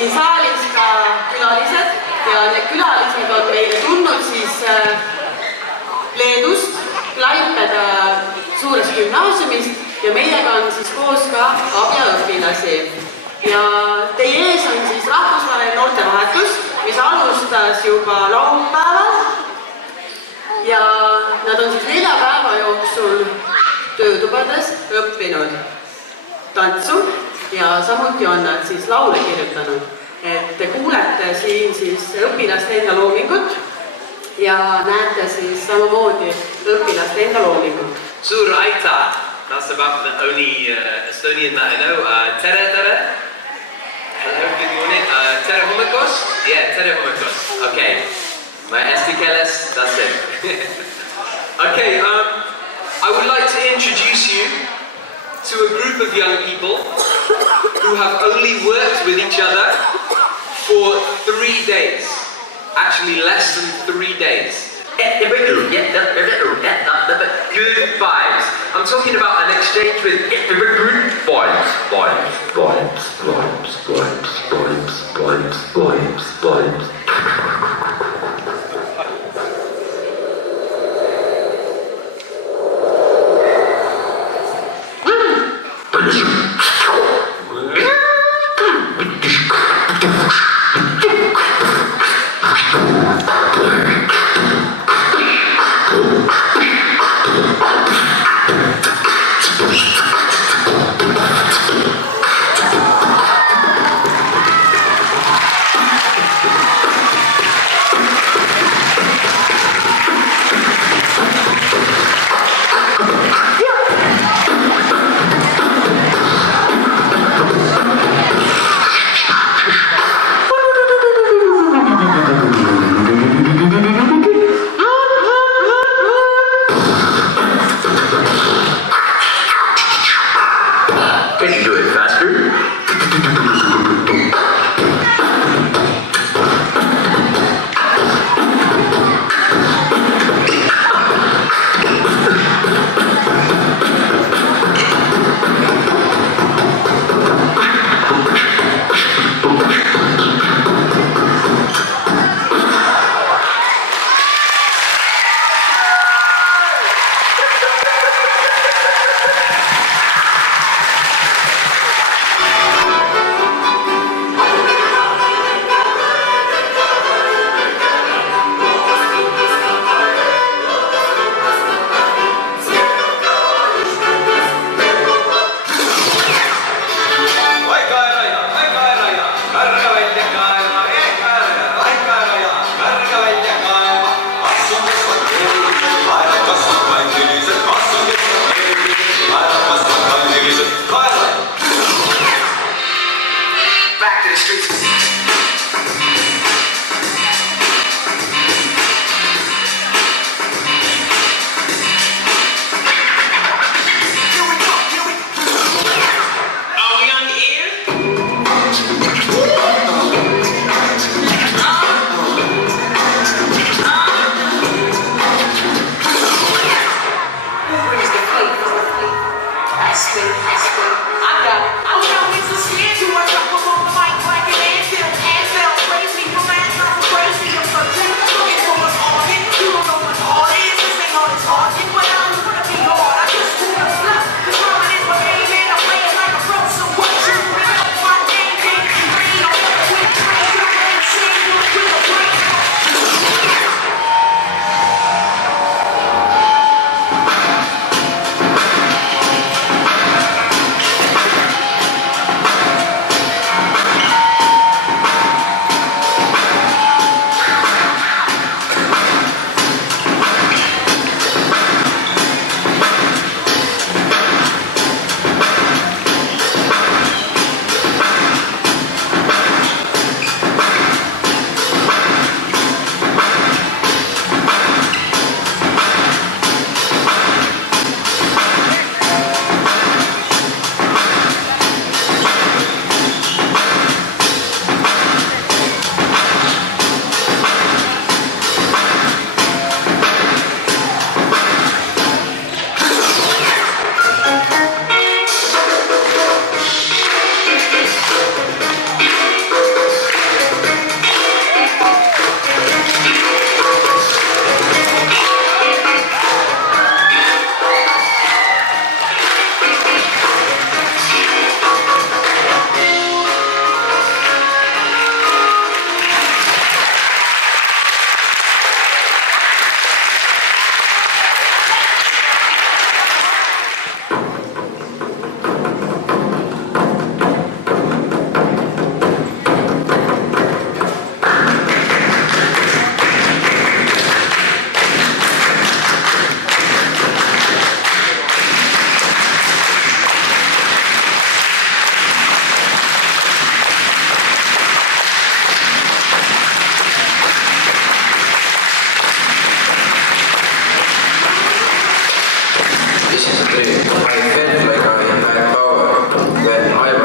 siin saalis ka külalised ja need külalised on meile tulnud siis Leedust, Klaipeda suurest gümnaasiumist ja meiega on siis koos ka abjaõpilasi. Ja teie ees on siis rahvusvaheline noortevahetus, mis alustas juba laupäeval ja nad on siis 4 päeva jooksul töötubades õppinud tantsu ja samuti on nad siis laule kirjutanud. Et te kuulete siin siis õpilaste enda loomingut ja näete siis samamoodi õpilaste enda loomingut. Suur aitäh! That's about the only Estonian that I know. Tere, tere! Hello, good morning. Tere hommikust? Yeah, tere hommikust. Okay. My eesti keeles, that's it. Okay, I would like to introduce you to a group of young people who have only worked with each other for 3 days. Actually, less than 3 days. Good vibes. I'm talking about an exchange with vibes.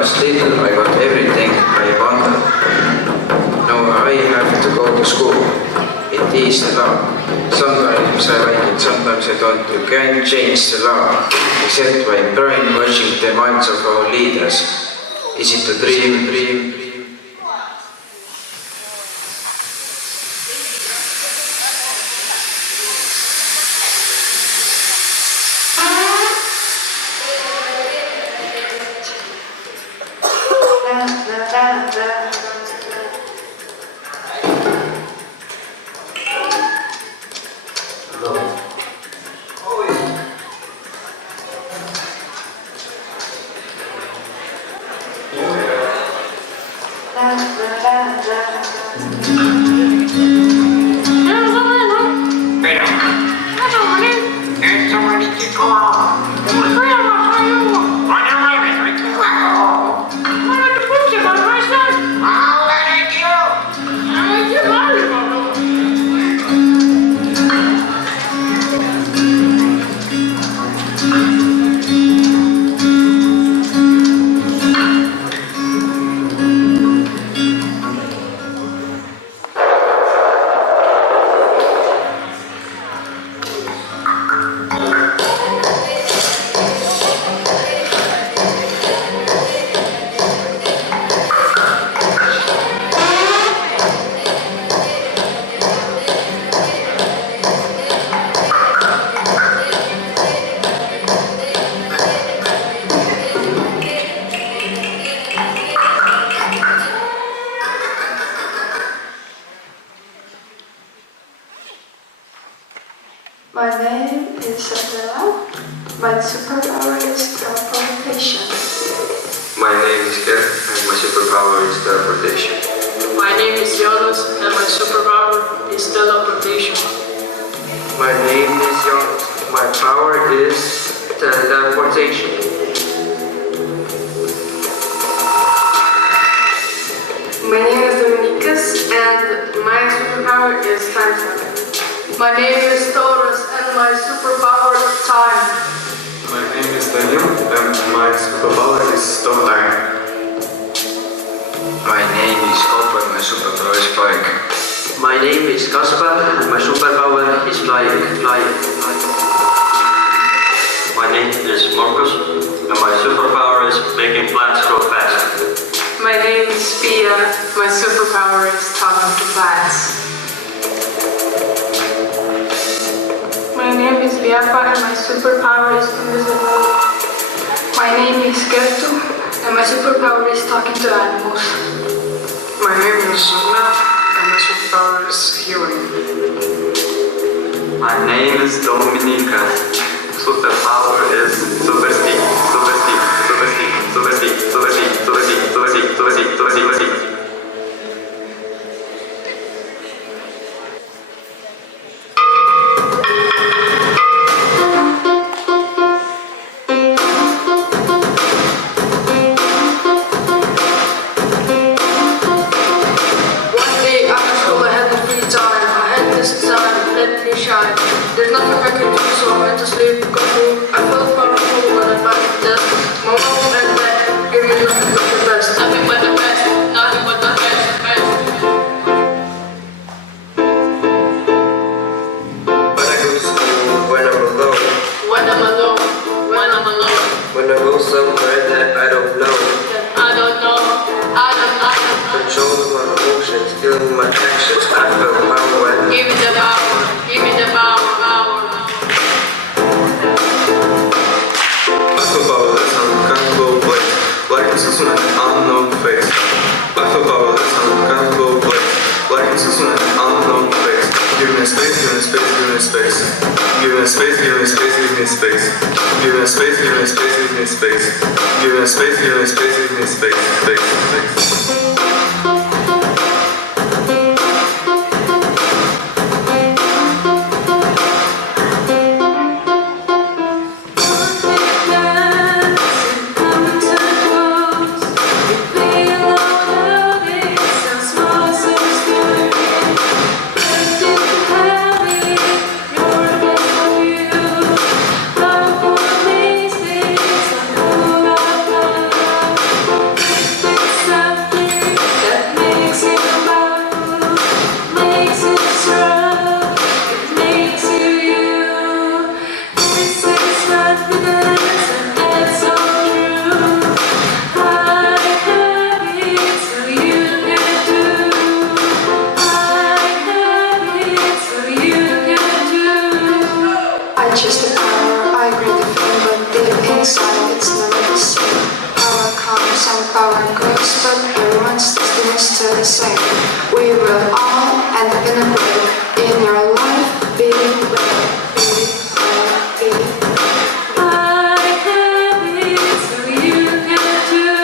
was little, I got everything I wanted. Now I have to go to school. It is the law. Sometimes I like it, sometimes I don't. You can't change the law, except by brainwashing the minds of our leaders. Is it a dream? My name is Adela. My superpower is teleportation. My name is Ken and my superpower is teleportation. My name is Jonas and my superpower is teleportation. My name is Jonas. My power is teleportation. My name is Dominicus and my superpower is time travel. My name is Taurus and my superpower is time. My name is Daniel and my superpower is stop time. My name is Kaupo and my superpower is bike. My name is Kaspar and my superpower is flying. My name is Marcus and my superpower is making plants grow fast. My name is Pia. My superpower is talking to plants. My name is Biapa and my superpower is invisibility. My name is Gertu and my superpower is talking to animals. My name is Zuna and my superpower is healing. My name is Dominica. Superpower is super speed, super speed, super speed, super speed, super speed, super speed, super speed, super speed, super speed, super speed. There's nothing I can do, so I went to sleep. I felt powerful when I found the desk. My mom and dad gave me nothing but the best. Nothing but the best. Nothing but the best. When I go to school, when I'm alone. When I'm alone. When I'm alone. When I go somewhere that I don't know. I don't know. I don't know. Controlling my emotions, feeling my actions. I feel power when. Give me the power. Give me the power. Superpower, that's how you can't go place. Like this is an unknown face. Superpower, that's how you can't go place. Like this is an unknown face. Give me space, give me space, give me space. Give me space, give me space, give me space. Give me space, give me space, give me space. Give me space, give me space, give me space. Space. power grows, but everyone's destiny is still the same. We will all end up in a grave. In your life, be brave, be brave, be brave. I have it so you can too.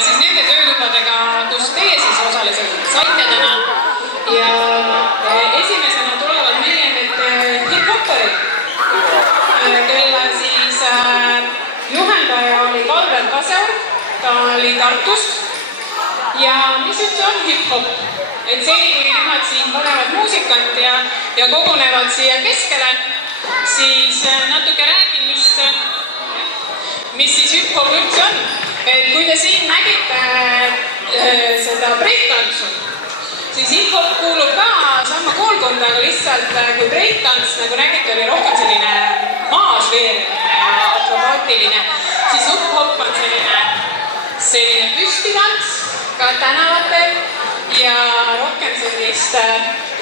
Siis nende töölubadega, kus teie siis saite täna ja esimesena tulevad meie need hip-hopperid, kelle siis juhendaja oli Kalver Kaseur, ta oli Tartust ja mis üldse on hip-hop? Et seni, kui nemad siin panevad muusikat ja kogunevad siia keskele, siis natuke räägin, mis siis hip-hop üldse on. Et kui te siin nägite seda break-tantsu, siis hip-hop kuulub ka sama koolkonda, aga lihtsalt kui break-tants, nagu nägite, oli rohkem selline maasveerimine ja akrobaatiline, siis hip-hop on selline püstitants ka tänavatel ja rohkem sellist,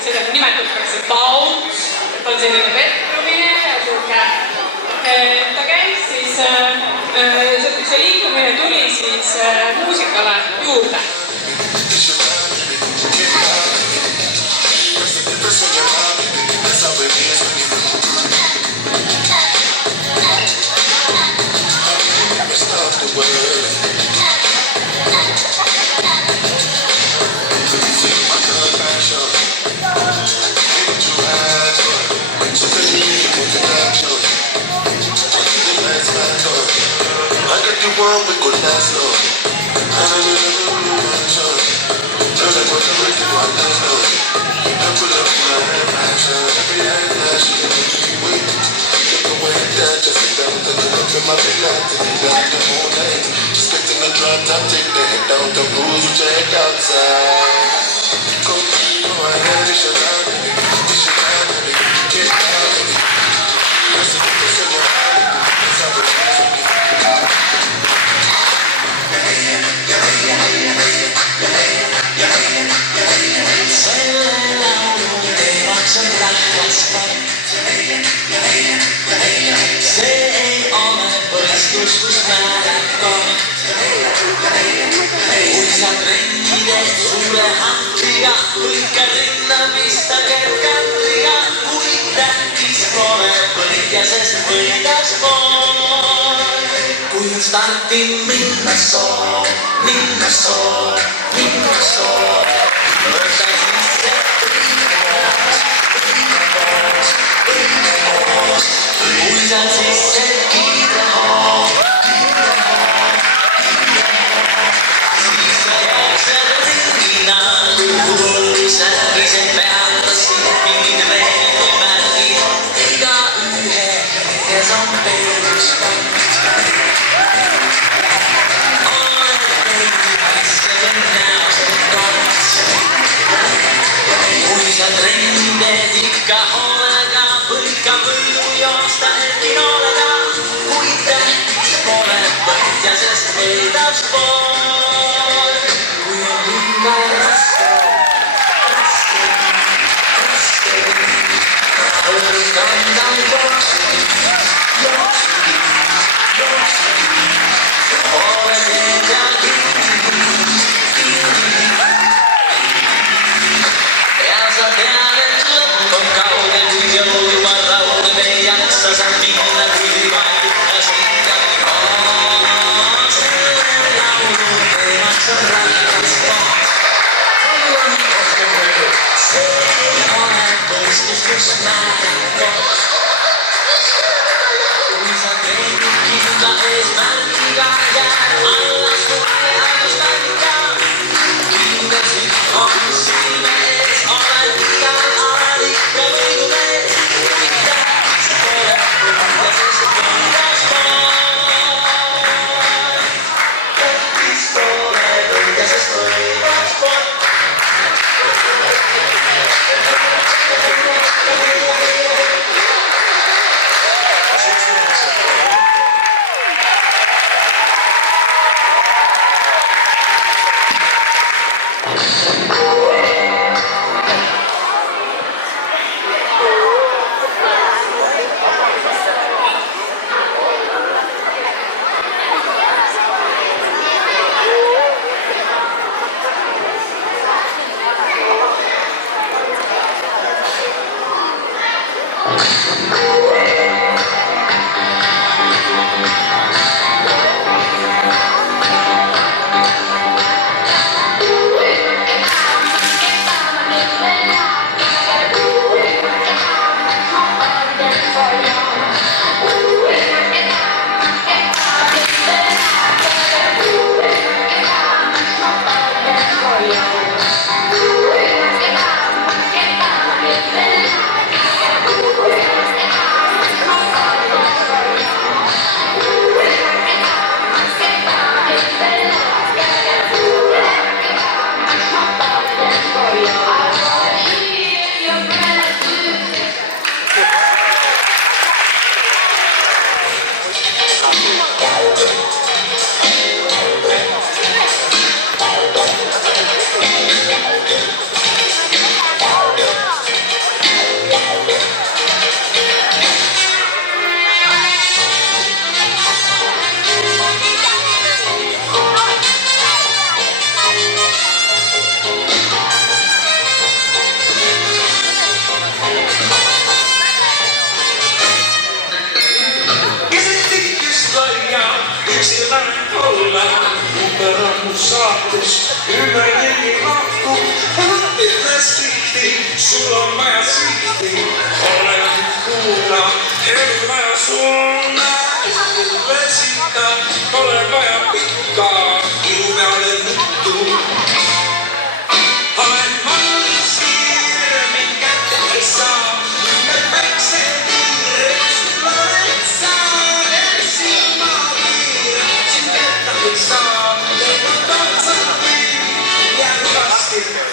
seda nimetatakse bounce, et on selline vetrumine ja selline, ta käis siis, see liikumine tuli siis muusikale juurde. World we could dance slow. I never just like what the record was dance slow. I pull up my hand, my son. Every night that she can make me wait. Take away that, just sit down, take it up in my big light, take it down the whole night. Just get in the drum top, take the head down, the rules we check outside. Go, you know I had it, shut down, baby. It's your time, baby. Get down, baby. That's the difference in your heart, baby. That's how it is, baby. See ei ole võistlus, kus määratab. Kui sa trennid suure hantriga, võika rinna pista kerkantriga. Kui tähtis pole võitja, sest võidas pool. Kui on starti minna soov, minna soov, minna soov. Võta sisse õigemoos, õigemoos, õigemoos. Kui sa sisse kiire hoog, kiire hoog, kiire hoog. Siis sa jooksed ringina, kui hullu särgised pealasid. Mingid veel märgid, iga ühe, kes on peelus pannud. Kui sa trendid ikka hoolega, võika võidu joosta elkin olega. Kui tähtis pole võitja, sest võidab sport. Kui on ümba raske, raske, raske. Võrkan tal jooksu, jooksu, jooksu. Poole teed ja kinni, kinni. Ja sa tead, et lõpp on kaugel, kui jõud juba raudab ei jaksa sa minna, kui vaidika siidab. Selle laulu teemaks on rahvas poolt. See ei ole võistlus, kus määrab koht. Kui sa treenid kindla eesmärgiga, jääd alla sulle ainus märgiga. Kindlasti on silme ees, oled igal alal ikka võidu mees. Kui tähtis pole võitja, sest võidas sport. Tähtis pole võitja, sest võidas sport. Ympäri mahtuu, rikki, sulla on vaja sihti. Olen kuuna, en vaja suuna. Vesikka, olen vaja pikkaa, ilme olen nuttu. Olen malliskiire, minkä ei saa. Ymmärtäkseen kiire, sulla olet saa. Ensin maa kiire, sin vettä ei saa. Leivon kansan viin, ja hyvästi.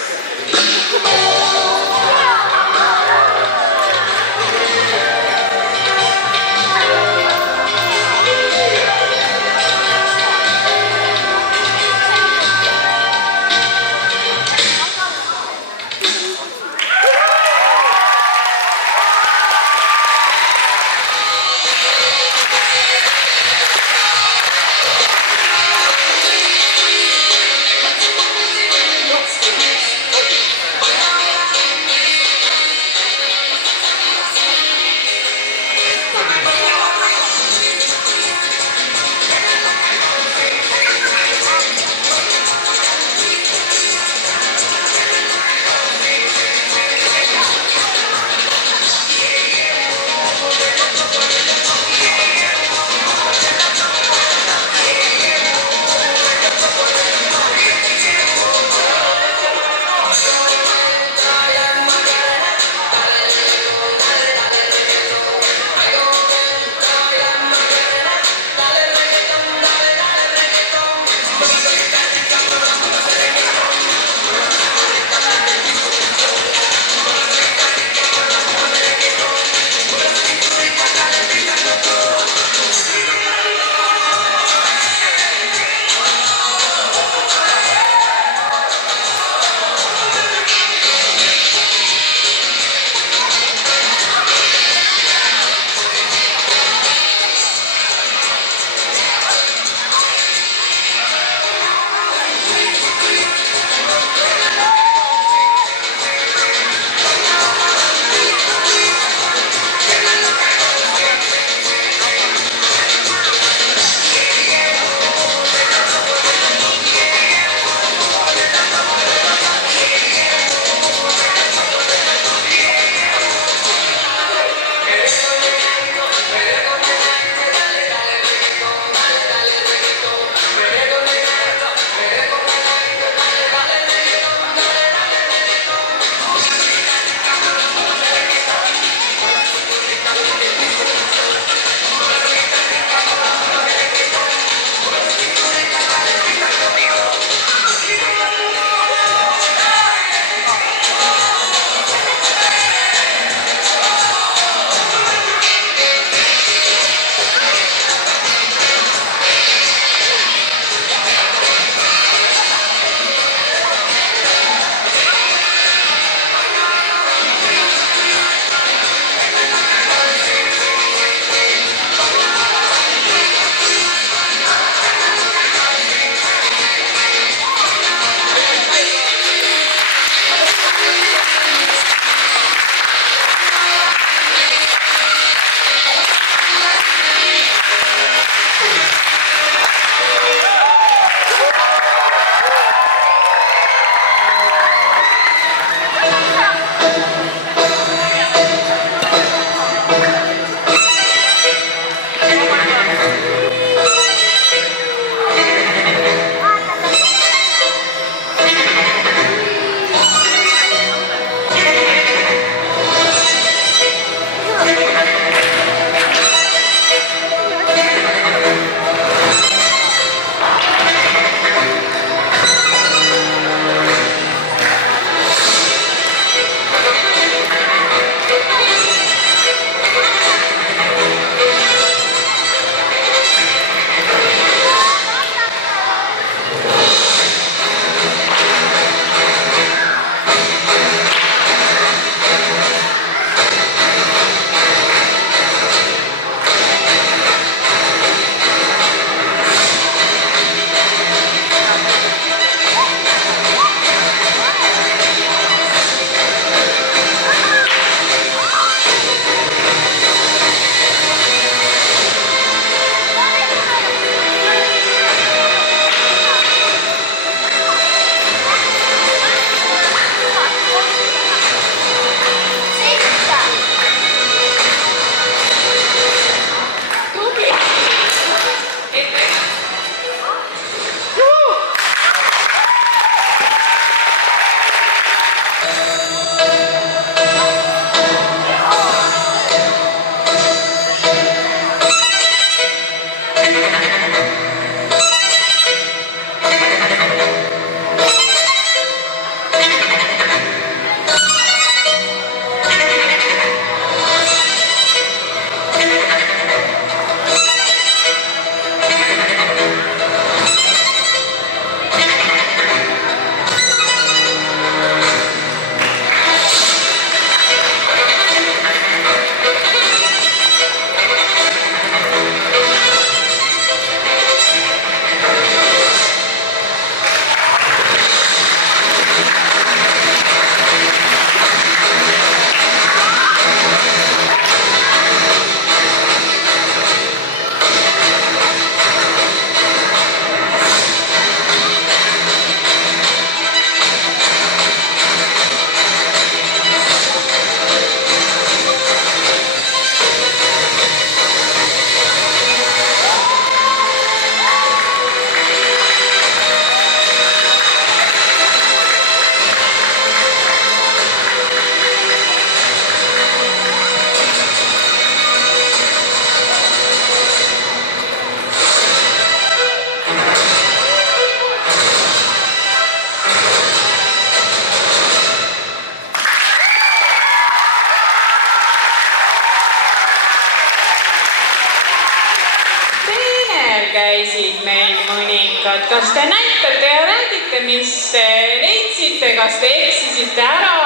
kas te näitate ja räägite, mis leidsite, kas te eksisite ära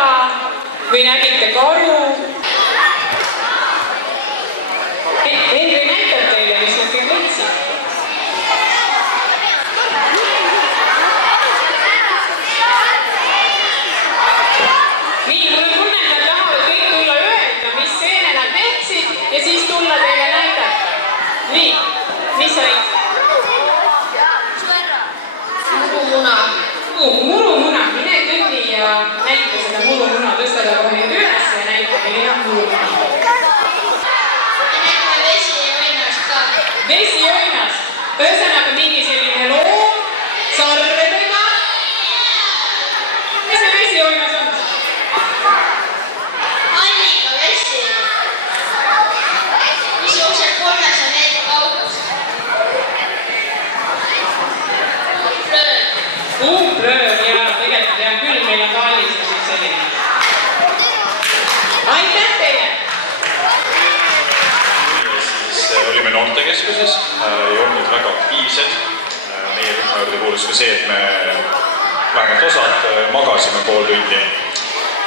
või nägite karu? Henri näitab teile, mis nad kõik leidsid. Nii, mul on tunne, et nad tahavad kõik tulla öelda, mis seene nad leidsid ja siis tulla teile näidata. Nii, mis sa leidsid? Murumuna. Murumuna, mine kõnni ja näita seda murumuna, tõsta ta kohe nüüd üles ja näita, milline on murumuna. Vesiõinas, ühesõnaga mingi selline loom sarvedega. Mis see vesiõinas on? Allika vesi, mis jookseb 300 meetri kaugust. Umplööv, jaa, tegelikult hea küll, meil on Taalis selline. Aitäh teile! Olime noortekeskuses, ei olnud väga aktiivsed. Meie rühma juurde kuulus ka see, et me vähemalt osad magasime pool tundi.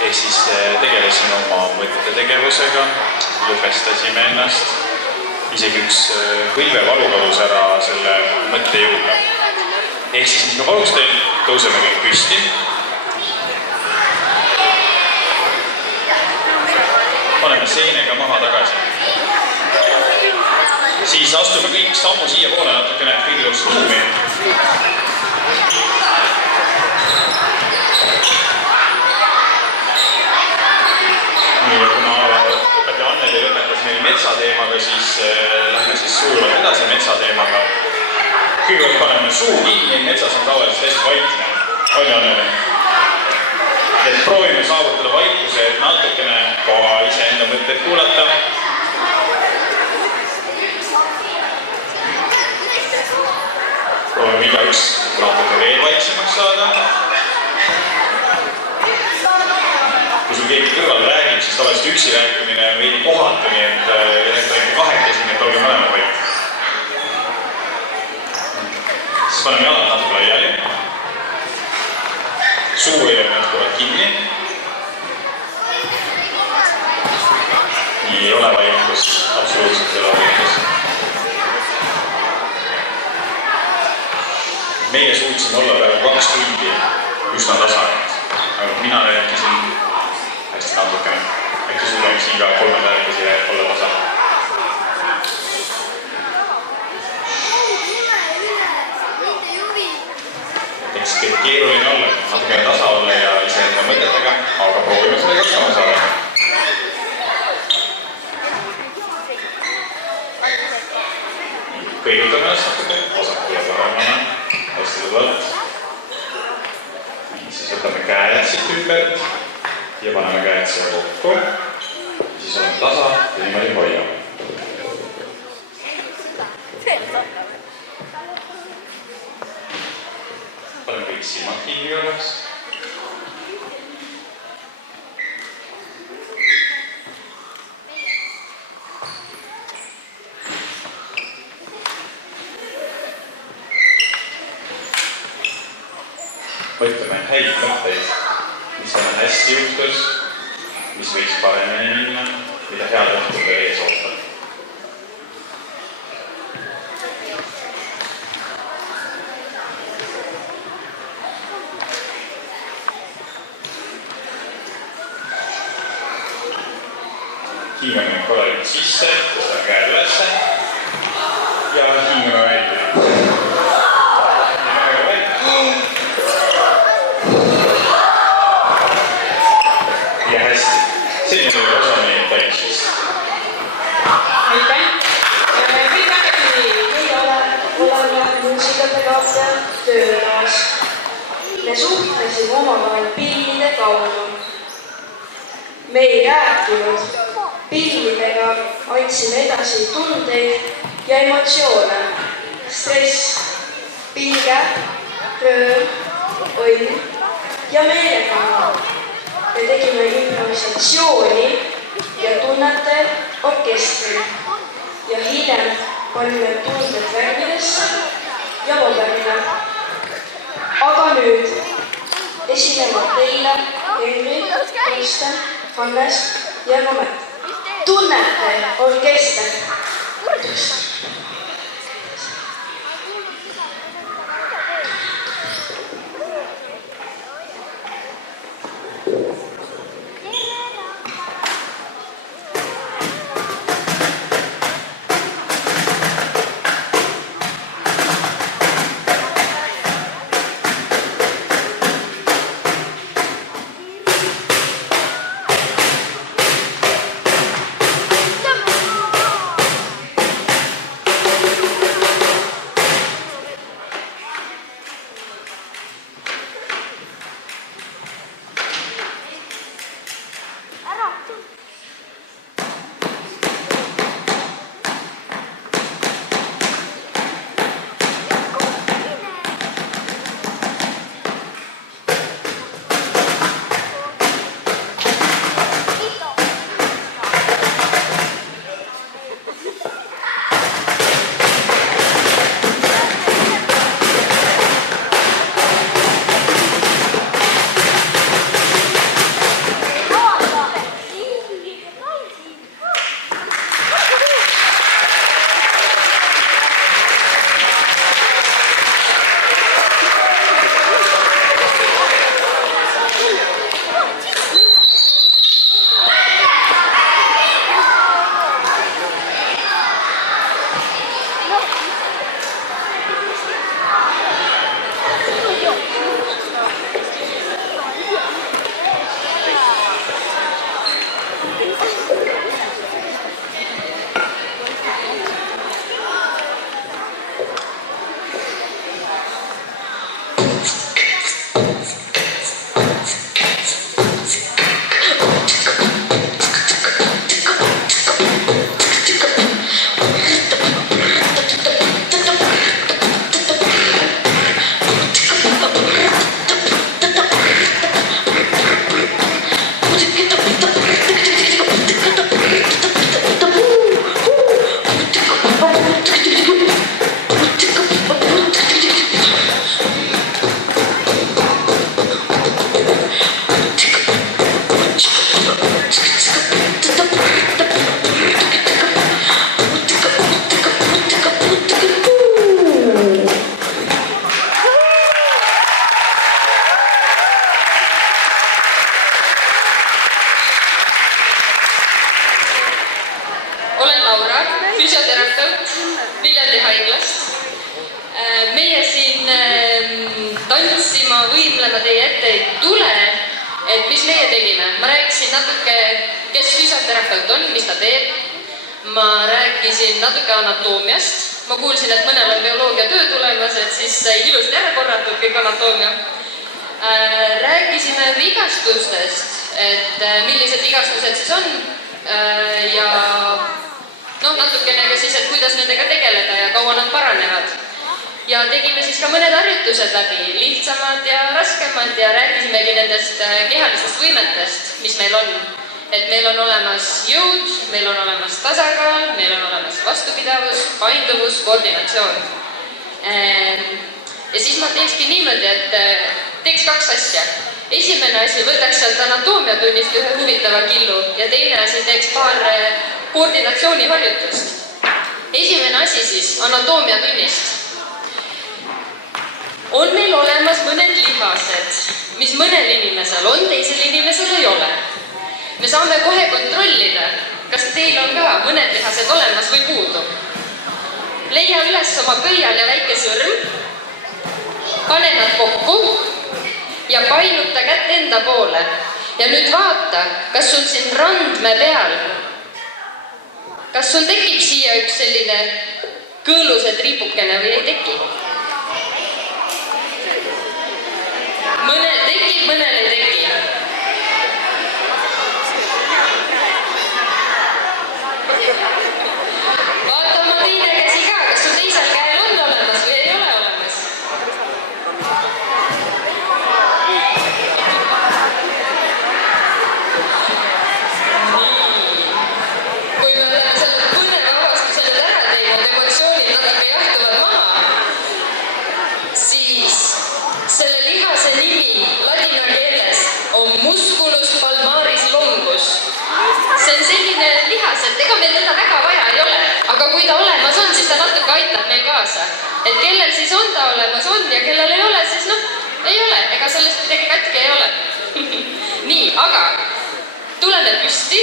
Ehk siis tegelesime oma mõttetegevusega, lõpestasime ennast. Isegi üks hõivevalu kadus ära selle mõttejõuga. Ehk siis, mis ma paluks teil, tõuseme kõik püsti. Paneme seinega maha tagasi. Siis astume kõik sammu siia poole natukene, et kõigil oleks ruumi. Nii, ja kuna õpetaja Anneli lõpetas meil metsateemaga, siis lähme siis suurelt edasi metsateemaga. Kõigepealt paneme suu kinni, metsas on tavaliselt hästi vaikne. On ju, Anneli? Et proovime saavutada vaikuse, et natukene ka iseenda mõtteid kuulata. Proovime igaüks natuke veel vaiksemaks saada. Kui sul keegi kõrval räägib, siis tavaliselt üksi rääkimine on veidi kohatu, nii et räägime kahekesi, nii et olge mõlemad vait. Siis paneme jalad natuke laiali. Suu ei ole jätkuvalt kinni. Nii ei ole vaikus, absoluutselt ei ole vaikus. Meie suutsime olla peale 2 tundi üsna tasanud. Aga mina rääkisin hästi natukene. Äkki suudame siin ka 3 rääkisi olla tasa. Eks keeruline olla, natukene tasa olla ja iseenda mõtetega, aga proovime sellega hakkama saada. Kõigutame ennast natuke, vasakule paremana. Hästi lõdvalt. Siis võtame käed siit ümbert ja paneme käed siia kokku. Siis oleme tasa ja niimoodi hoiame. Paneme kõik silmad kinni korraks. Võtame häid mõtteid, mis on hästi juhtus, mis võiks paremini minna, mida head õhtul veel ees ootab. Hingame korralikult sisse, tõstame käed ülesse ja hingame välja. Ja hästi. Selline oli osa meie päitsist. Aitäh! Kõik tagasi. Meie oleme muusikategaatia töölaas. Me suhtlesime omavahel pillide kaudu. Me ei rääkinud. Pillidega andsime edasi tundeid ja emotsioone. Stress, pinge, rööv, õnn ja meelekanna. Me tegime improvisatsiooni ja tunnete orkestri ja hiljem panime tunded värvidesse ja paberile. aga nüüd esinevad teile Henri, Kristen, Hannes ja Nomet. Tunnete orkester. füsioterapeut Viljandi haiglast. Meie siin tantsima, võimlema teie ette ei tule, et mis meie tegime. Ma rääkisin natuke, kes füsioterapeut on, mis ta teeb. Ma rääkisin natuke anatoomiast. Ma kuulsin, et mõnel on bioloogia töö tulemas, et siis sai ilusti ära korratud kõik anatoomia. Rääkisime vigastustest, et millised vigastused siis on ja natukene ka siis, et kuidas nendega tegeleda ja kaua nad paranevad. Ja tegime siis ka mõned harjutused läbi, lihtsamad ja raskemad ja rääkisimegi nendest kehalistest võimetest, mis meil on. Et meil on olemas jõud, meil on olemas tasakaal, meil on olemas vastupidavus, painduvus, koordinatsioon. Ja siis ma teekski niimoodi, et teeks kaks asja. Esimene asi võtaks sealt anatoomiatunnist ühe huvitava killu ja teine asi teeks paar koordinatsiooniharjutust. Esimene asi siis anatoomiatunnist. On meil olemas mõned lihased, mis mõnel inimesel on, teisel inimesel ei ole. Me saame kohe kontrollida, kas teil on ka mõned lihased olemas või puudu. Leia üles oma pöial ja väike sõrm, pane nad kokku ja painuta kätt enda poole. Ja nüüd vaata, kas sul siin randme peal, kas sul tekib siia üks selline kõõluse triipukene või ei teki? Mõnel tekib, mõnel ei teki. Vaata oma teine käsi ka, kas sul teisel käel on olemas või ei ole olemas. Kui me oleme selle põneva avastuse nüüd ära teinud, emotsioonid natuke jahtuvad maha, siis selle midagi katki ei ole. Nii, aga tuleme püsti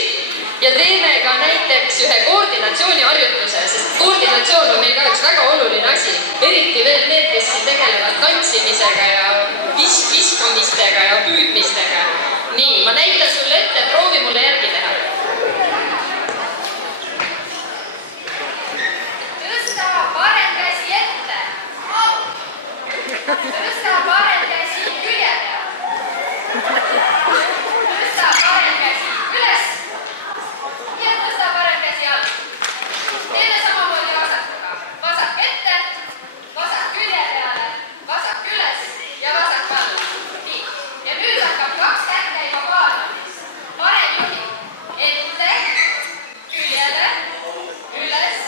ja teeme ka näiteks ühe koordinatsiooniharjutuse, sest koordinatsioon on meil ka üks väga oluline asi. Eriti veel need, kes siin tegelevad tantsimisega ja viskamistega ja püüdmistega. Nii, ma näitan sulle ette, proovi mulle järgi teha. Tõsta parem käsi ette. Tõsta parem käsi külje peale. Tõsta parem käsi üles. Ja tõsta parem käsi alla. Teeme samamoodi vasakuga. Vasak ette, vasak külje peale, vasak üles ja vasak alla. Nii. Ja nüüd hakkab 2 kätt käima paardamis. Parem juhib ette, küljele, üles,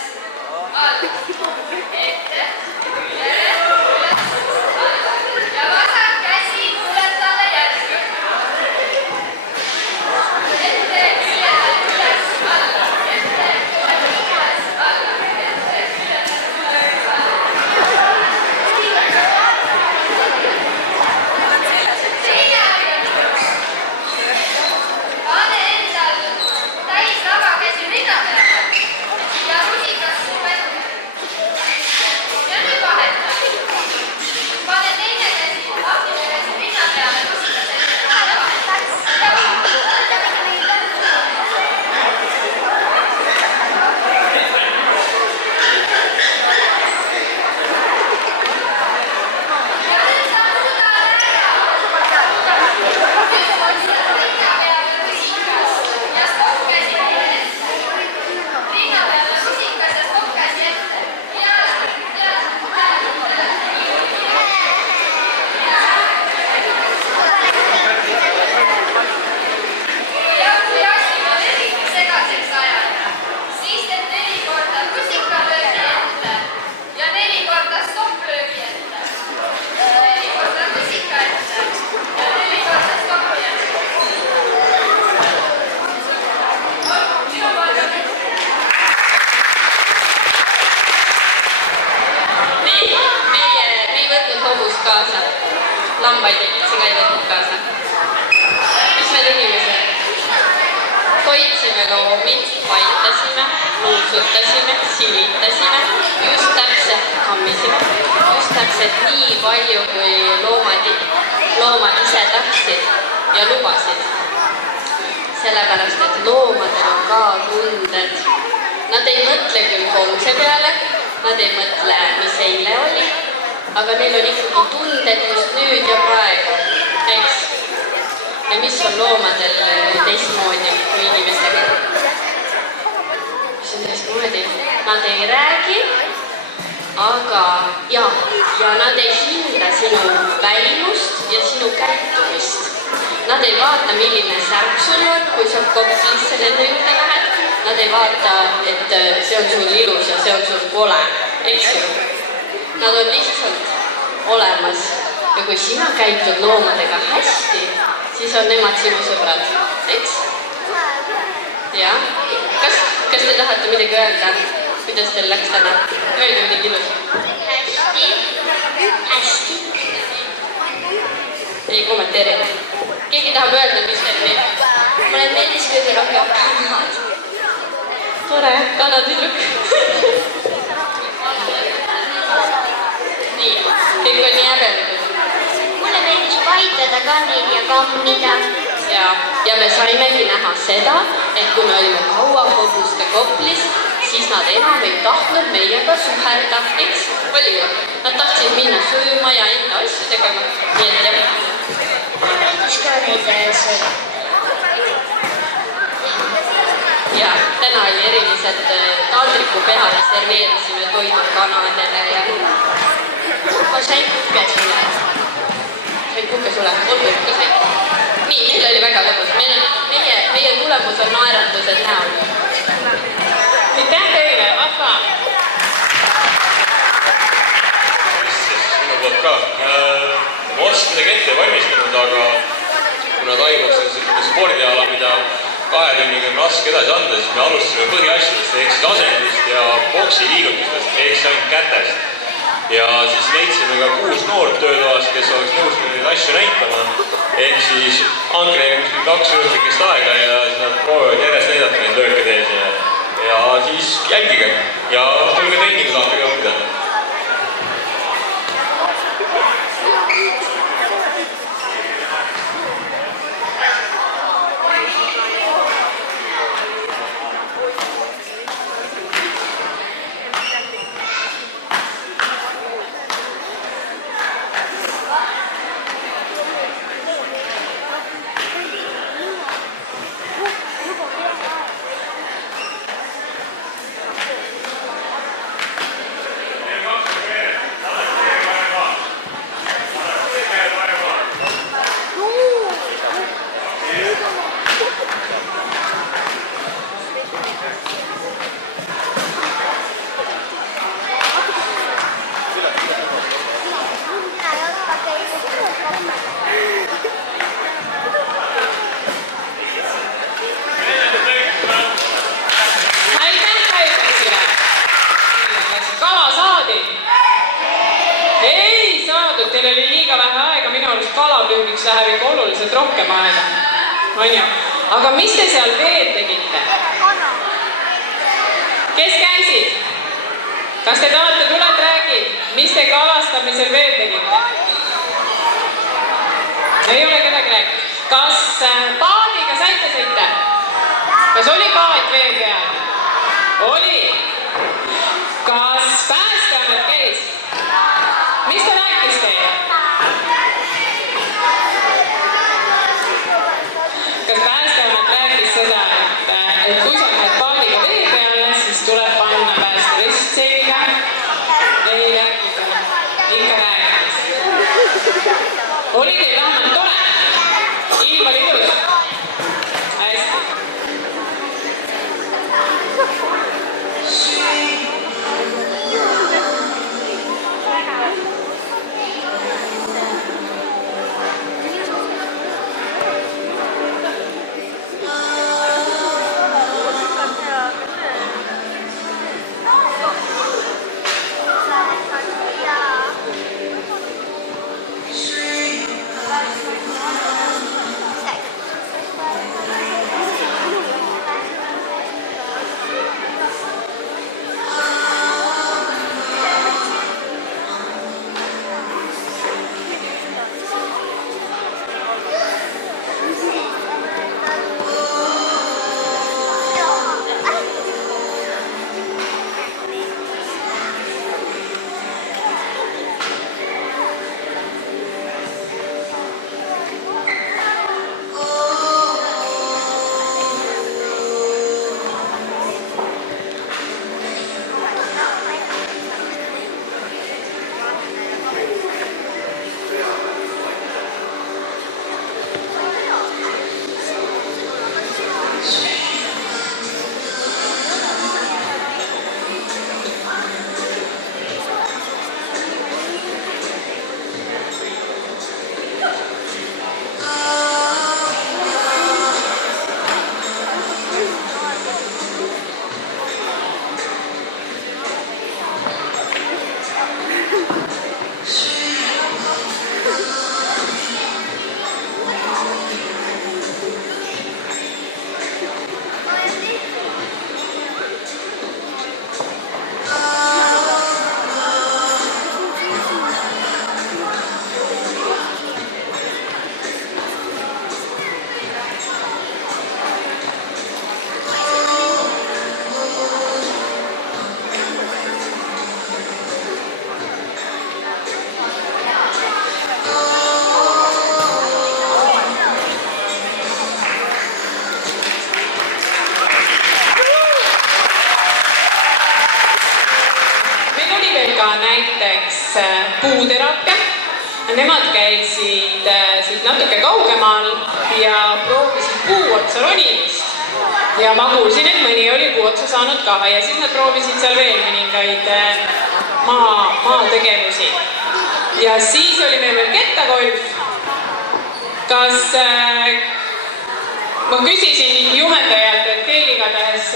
alla. Ette, küljele, üles, alla. Ja vasak käsi tuleb talle järgi. Ette, küljele, üles, alla. Ette, küljele, üles, alla. Ette, küljele, üles, alla. Teine harjutus. Pane endal täis rabakäsi rinna peale ja rusikas suu ette. Ja nüüd vaheta. Pane teine käsi lahtimise käsi rinna peale rusikas ette ja vaheta. Ja vaheta. Ja nüüd saab suda ära. Rinna peale rusikas ja stoppkäsi ette. Rinna peale rusikas ja stoppkäsi ette. Ja kui asi on eriti segaseks ajada, siis teed 4 korda rusikalöögi ette ja 4 korda stopplöögi ette. 4 korda rusika ette ja 4 korda stoppi ette. Minu poolt on Nii, meie ei võtnud hobust kaasa. Lambaid ja kitsi ka ei võtnud kaasa. Mis me tegime? Hoidsime loomi, paitasime, nuusutasime, silitasime, just täpselt kammisime, just täpselt nii palju, kui loomad ise tahtsid ja lubasid. Sellepärast, et loomadel on ka tunded. Nad ei mõtle küll homse peale, nad ei mõtle, mis eile oli, aga neil on ikkagi tunded just nüüd ja praegu. Eks? Ja mis on loomadel teistmoodi kui inimestega? Mis on teistmoodi? Nad ei räägi, aga ja nad ei hinda sinu välimust ja sinu käitumist. Nad ei vaata, milline särk sul on, kui sa koplisse nende juurde lähed. Nad ei vaata, et see on sul ilus ja see on sul kole. Eks ju? Nad on lihtsalt olemas. Ja kui sina käitud loomadega hästi, siis on nemad sinu sõbrad. Eks? Ja? Kas te tahate midagi öelda? Kuidas teil läks täna? Öelge midagi ilus. Hästi. Ei kommenteeri. Keegi tahab öelda, mis teil nii? Mulle meeldis kõige rohkem kanad. Tore, kanatüdruk. Nii, kõik on nii ägelikud. Mulle meeldis paidada ka neid ja kammida. Ja me saimegi näha seda, et kui me olime kaua hobuste koplis, siis nad enam ei tahtnud meiega suhelda. Eks? Oli ju? Nad tahtsid minna sööma ja enda asju tegema. Nii et jah. Mulle meeldis ka neid sööma. Ja täna oli eriliselt taldriku peale serveerisime toidu kanadele ja ma sain kukke sulle. Sain kukke sulle? Olgu, ka sain? Nii, meil oli väga lõbus. Meie tulemus on naeratused näol. Aitäh teile, vahva! Minu poolt ka. Ma otsusin midagi ette valmistanud, aga kuna toimuks selline spordiala, mida 2 tunniga on raske edasi anda, siis me alustasime põhiasjadest ehk siis asendist ja boksi liigutustest ehk siis ainult kätest. ja siis leidsime ka 6 noort töötoas, kes oleks nõus neid asju näitama. Ehk siis andke neile kuskil 2 minutikest aega ja siis nad proovivad järjest näidata neid lööke tees ja siis jälgige ja tulge trenni, kui tahate ka õppida. Teil oli liiga vähe aega, minu arust kalapüügiks läheb ikka oluliselt rohkem aega. On ju? Aga mis te seal veel tegite? Kes käisid? Kas te tahate tuled räägid? Mis te kalastamisel veel tegite? Ei ole kedagi räägid. Kas paadiga saite sõita? Kas oli paad vee peal? Oli. Kas päästeamet käis? Mis ta rääkis teile? Kas päästeamet rääkis seda, et kui sa lähed paadiga vee peale, siis tuleb panna päästerist selga? Ei rääkinud. Ikka rääkis. Oli teil vähemalt tore? Ilm oli ilus? Hästi. Näiteks puuteraapia. Nemad käisid siit natuke kaugemal ja proovisid puu otsa ronimist. Ja ma kuulsin, et mõni oli puu otsa saanud ka ja siis nad proovisid seal veel mõningaid maategevusi. Ja siis oli meil veel kettagolf. Kas ma küsisin juhendajalt, et teil igatahes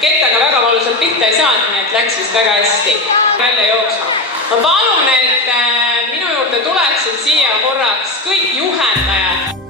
kettaga väga valusalt pihta ei saanud, nii et läks vist väga hästi. Välja jooksma. ma palun, et minu juurde tuleksid siia korraks kõik juhendajad.